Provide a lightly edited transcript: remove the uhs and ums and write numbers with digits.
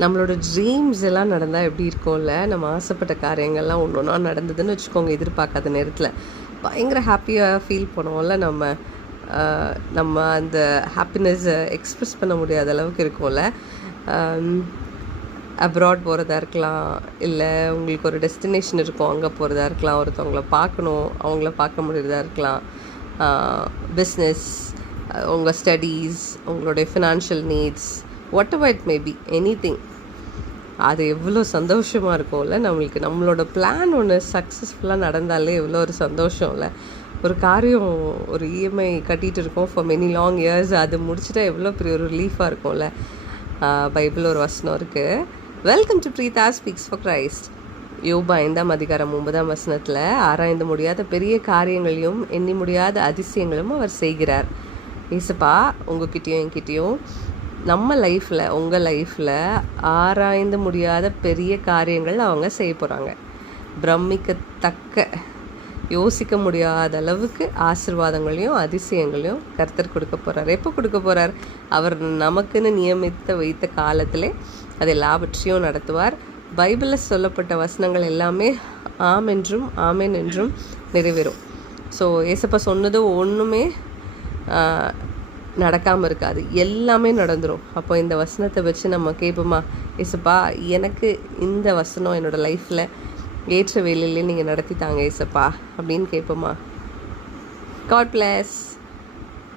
நம்மளோட ட்ரீம்ஸ் எல்லாம் நடந்தால் எப்படி இருக்கும்ல, நம்ம ஆசைப்பட்ட காரியங்கள்லாம் ஒன்று ஒன்றா நடந்ததுன்னு வச்சுக்கோங்க, எதிர்பார்க்காத நேரத்தில் பயங்கர ஹாப்பியாக ஃபீல் பண்ணுவோம்ல. நம்ம அந்த ஹாப்பினஸ்ஸை எக்ஸ்ப்ரெஸ் பண்ண முடியாத அளவுக்கு இருக்கும்ல. அப்ராட் போகிறதா இருக்கலாம், இல்லை உங்களுக்கு ஒரு டெஸ்டினேஷன் இருக்கும், அங்கே போகிறதா இருக்கலாம், ஒருத்தவங்கள பார்க்கணும், அவங்கள பார்க்க முடியறதா இருக்கலாம், பிஸ்னஸ், உங்கள் ஸ்டடீஸ், உங்களுடைய financial needs, what ever it maybe, anything. அது எவ்வளோ சந்தோஷமாக இருக்கும்ல நம்மளுக்கு. நம்மளோட பிளான் ஒன்று சக்ஸஸ்ஃபுல்லாக நடந்தாலே எவ்வளோ ஒரு சந்தோஷம் இல்லை. ஒரு காரியம், ஒரு இஎம்ஐ கட்டிகிட்டு இருக்கோம் ஃபார் மெனி லாங் இயர்ஸ், அது முடிச்சுட்டா எவ்வளோ பெரிய ஒரு ரிலீஃபாக இருக்கும்ல. பைபிள் ஒரு வசனம் இருக்குது. Welcome to Preetha speaks for Christ. யோபு 5ஆம் அதிகாரம் 9ஆம் வசனத்தில், ஆராய்ந்து முடியாத பெரிய காரியங்களையும் எண்ணி முடியாத அதிசயங்களும் அவர் செய்கிறார். ஏசப்பா உங்ககிட்டயும் என்கிட்டயும் நம்ம லைஃப்பில், உங்கள் லைஃப்பில் ஆராய்ந்து முடியாத பெரிய காரியங்கள் அவங்க செய்ய போகிறாங்க. பிரமிக்கத்தக்க, யோசிக்க முடியாத அளவுக்கு ஆசீர்வாதங்களையும் அதிசயங்களையும் கர்த்தர் கொடுக்க போகிறார். எப்போ கொடுக்க போகிறார்? அவர் நமக்குன்னு நியமித்த வைத்த காலத்திலே அது எல்லாவற்றையும் நடத்துவார். பைபிளில் சொல்லப்பட்ட வசனங்கள் எல்லாமே ஆம் என்றும் ஆமேன் என்றும் நிறைவேறும். ஸோ ஏசப்பா சொன்னது ஒன்றுமே நடக்காமல் இருக்காது, எல்லாமே நடந்துடும். அப்போ இந்த வசனத்தை வச்சு நம்ம கேட்போமா, ஏசப்பா எனக்கு இந்த வசனம் என்னோடய லைஃப்பில் ஏற்ற வேலையிலே நீங்கள் நடத்தி தாங்க ஏசப்பா அப்படின்னு கேட்போமா. God plus.